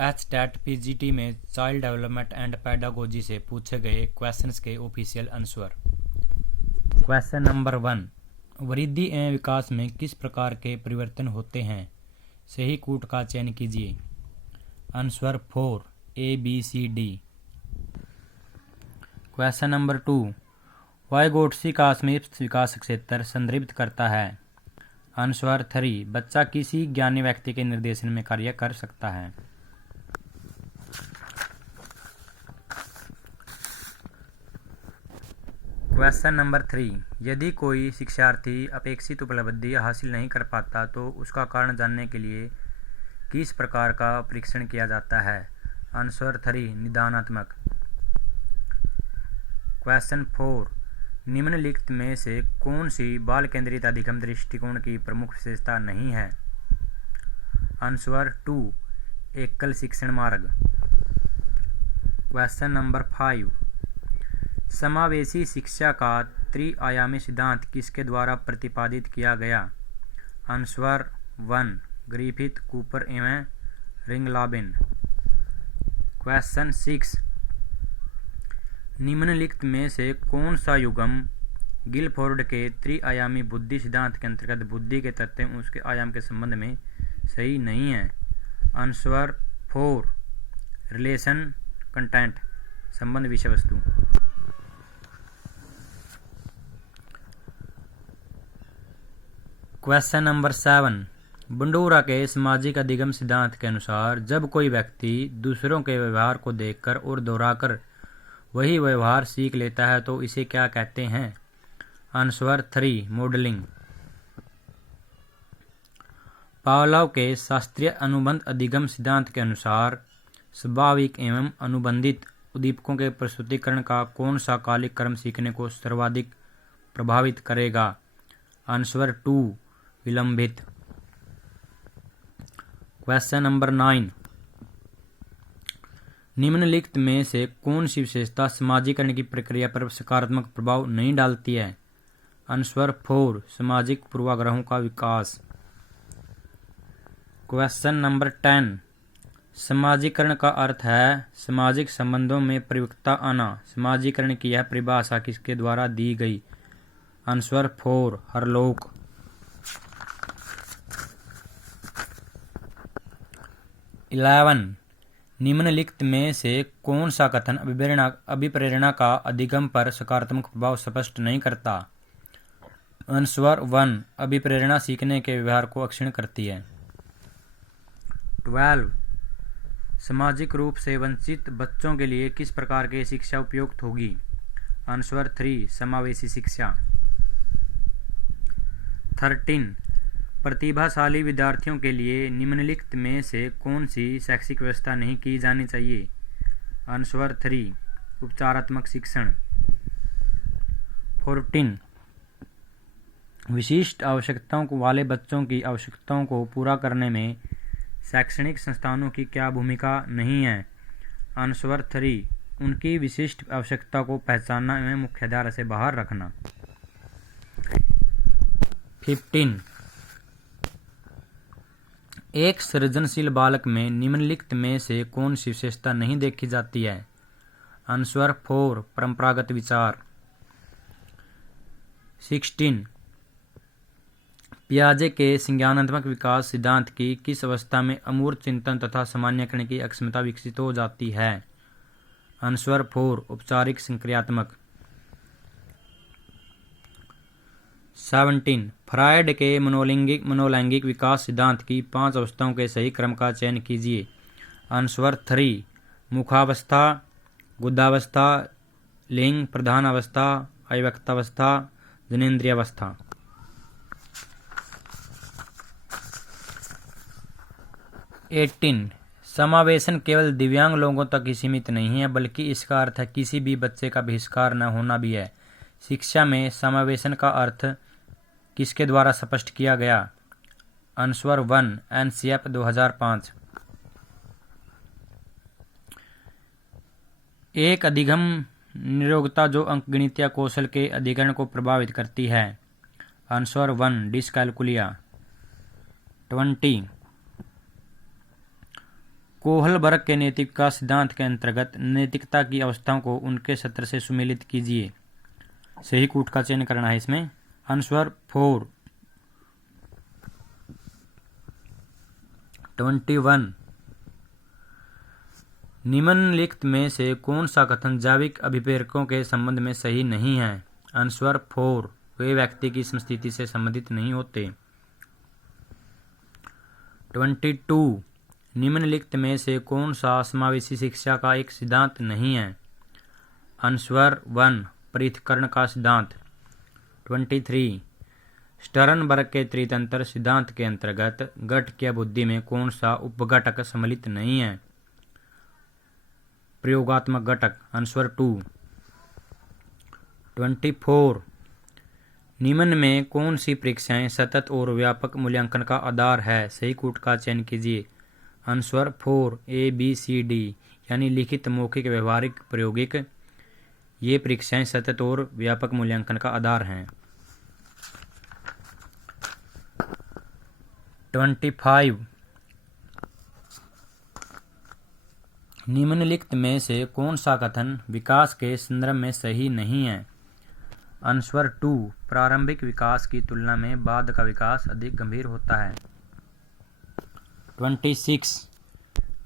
HTET PGT में child development and pedagogy से पूछे गए क्वेश्चंस के ऑफिशियल आंसर। क्वेश्चन नंबर 1, वृद्धि एवं विकास में किस प्रकार के परिवर्तन होते हैं? सही कूट का चयन कीजिए। Answer 4, ABCD। क्वेश्चन नंबर 2, वाइगोट्सी का समीप विकास क्षेत्र संदर्भित करता है? आंसर 3, बच्चा किसी ज्ञानी व्यक्ति के निर्देशन में कार्य कर सकता है। क्वेश्चन नंबर 3, यदि कोई शिक्षार्थी अपेक्षित उपलब्धि हासिल नहीं कर पाता तो उसका कारण जानने के लिए किस प्रकार का परीक्षण किया जाता है? आंसर 3, निदानात्मक। क्वेश्चन 4, निम्नलिखित में से कौन सी बाल केंद्रित अधिगम दृष्टिकोण की प्रमुख विशेषता नहीं है? आंसर 2, एकल शिक्षण मार्ग। क्वेश्चन नंबर 5, समावेशी शिक्षा का त्रि-आयामी सिद्धांत किसके द्वारा प्रतिपादित किया गया? आंसर 1, ग्रिफिथ, कूपर एवं रिंगलाबिन। क्वेश्चन 6, निम्नलिखित में से कौन सा युग्म गिलफोर्ड के त्रि-आयामी बुद्धि सिद्धांत के अंतर्गत बुद्धि के तत्व एवं उसके आयाम के संबंध में सही नहीं है? आंसर 4, रिलेशन कंटेंट, संबंध विषय वस्तु। क्वेश्चन नंबर 7, बंडूरा के सामाजिक अधिगम सिद्धांत के अनुसार जब कोई व्यक्ति दूसरों के व्यवहार को देखकर और दोहराकर वही व्यवहार सीख लेता है तो इसे क्या कहते हैं? Answer 3, modelling. पावलोव के शास्त्रीय अनुबंध अधिगम सिद्धांत के अनुसार स्वाभाविक एवं अनुबंधित उद्दीपकों के प्रस्तुतिकरण का कौन सा कालिक क्रम सीखने को सर्वाधिक प्रभावित करेगा? आंसर 2, विलंबित। क्वेश्चन नंबर 9, निम्नलिखित में से कौन सी विशेषता समाजीकरण की प्रक्रिया पर सकारात्मक प्रभाव नहीं डालती है? आंसर 4, सामाजिक पूर्वाग्रहों का विकास। क्वेश्चन नंबर 10, समाजीकरण का अर्थ है सामाजिक संबंधों में परिपक्वता आना। समाजीकरण की यह परिभाषा किसके द्वारा दी गई? आंसर 4, हरलोक। 11, निम्नलिखित में से कौन सा कथन अभिप्रेरणा का अधिगम पर सकारात्मक प्रभाव स्पष्ट नहीं करता? आंसर 1, अभिप्रेरणा सीखने के व्यवहार को अक्षीण करती है। 12, सामाजिक रूप से वंचित बच्चों के लिए किस प्रकार की शिक्षा उपयुक्त होगी? आंसर 3, समावेशी शिक्षा। 13, प्रतिभाशाली विद्यार्थियों के लिए निम्नलिखित में से कौन सी शैक्षिक व्यवस्था नहीं की जानी चाहिए? आंसर 3, उपचारात्मक शिक्षण। 14, विशिष्ट आवश्यकताओं वाले बच्चों की आवश्यकताओं को पूरा करने में शैक्षणिक संस्थानों की क्या भूमिका नहीं है? आंसर 3, उनकी विशिष्ट आवश्यकता को पहचानना एवं मुख्यधारा से बाहर रखना। 15, एक सृजनशील बालक में निम्नलिखित में से कौन सी विशेषता नहीं देखी जाती है? आंसर 4, परंपरागत विचार। 16, पियाजे के संज्ञानात्मक विकास सिद्धांत की किस अवस्था में अमूर्त चिंतन तथा सामान्यकरण की अक्षमता विकसित हो जाती है? आंसर 4, औपचारिक संक्रियात्मक। 17, फ्रायड के मनोलैंगिक विकास सिद्धांत की 5 अवस्थाओं के सही क्रम का चयन कीजिए। आंसर 3, मुखावस्था, गुदावस्था, लिंग प्रधान अवस्था, अव्यक्तावस्था, जनेन्द्रियावस्था। 18, समावेशन केवल दिव्यांग लोगों तक ही सीमित नहीं है बल्कि इसका अर्थ है किसी भी बच्चे का बहिष्कार न होना भी है। शिक्षा में समावेशन का अर्थ किसके द्वारा स्पष्ट किया गया? Answer 1, NCF 2005। एक अधिगम निरोगता जो अंकगणितीय कौशल के अधिकरण को प्रभावित करती है। Answer 1, dyscalculia. 20, कोहल वर्ग के नैतिकता सिद्धांत के अंतर्गत नैतिकता की अवस्थाओं को उनके सत्र से सुमेलित कीजिए। सही कूट का चयन करना है इसमें। आंसर 4। 21 निम्नलिखित में से कौन सा कथन जैविक अभिप्रेरकों के संबंध में सही नहीं है? आंसर 4। वे व्यक्ति की समस्थिति से संबंधित नहीं होते। 22 निम्नलिखित में से कौन सा समावेशी शिक्षा का एक सिद्धांत नहीं है? आंसर 1 पृथक्करण का सिद्धांत। 23 स्टर्नबर्ग के त्रितंत्र सिद्धांत के अंतर्गत घटकीय बुद्धि में कौन सा उपघटक सम्मिलित नहीं है? प्रयोगात्मक घटक। आंसर 2। 24 निम्न में कौन सी परीक्षाएं सतत और व्यापक मूल्यांकन का आधार है? सही कूट का चयन कीजिए। Answer 4 A B C D यानी लिखित, मौखिक, व्यवहारिक, प्रायोगिक। ये परीक्षाएं सतत और व्यापक मूल्यांकन का आधार हैं। 25 निम्नलिखित में से कौन सा कथन विकास के संदर्भ में सही नहीं है? आंसर 2 प्रारंभिक विकास की तुलना में बाद का विकास अधिक गंभीर होता है। 26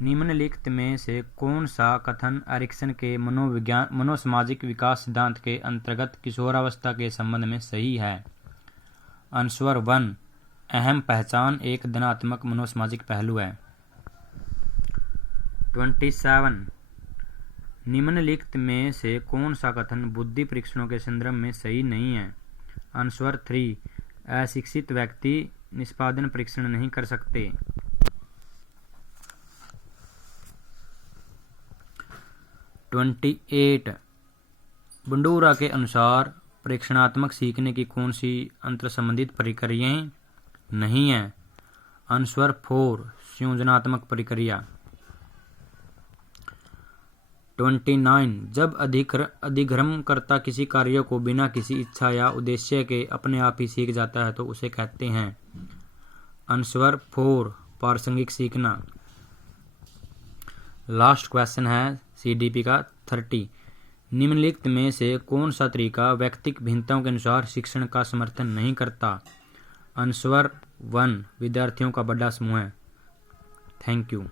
निम्नलिखित में से कौन सा कथन एरिक्सन के मनोसामाजिक विकास सिद्धांत के अंतर्गत किशोरावस्था के संबंध में सही है? आंसर 1 अहम पहचान एक धनात्मक मनोसामाजिक पहलू है। 27 निम्नलिखित में से कौन सा कथन बुद्धि परीक्षणों के संदर्भ में सही नहीं है? आंसर 3 अशिक्षित व्यक्ति निष्पादन परीक्षण नहीं कर सकते। 28 बंडूरा के अनुसार परीक्षणात्मक सीखने की कौन सी अंतर संबंधित प्रक्रियाएं नहीं है? आंसर 4 संयोजनात्मक प्रक्रिया। 29 जब अधिगमकर्ता किसी कार्य को बिना किसी इच्छा या उद्देश्य के अपने आप ही सीख जाता है तो उसे कहते हैं? आंसर 4 प्रासंगिक सीखना। लास्ट क्वेश्चन है CDP का 30 निम्नलिखित में से कौन सा तरीका व्यक्तिक भिन्नताओं के अनुसार शिक्षण का समर्थन नहीं करता? आंसर 1 विद्यार्थियों का बड़ा समूह है। Thank you.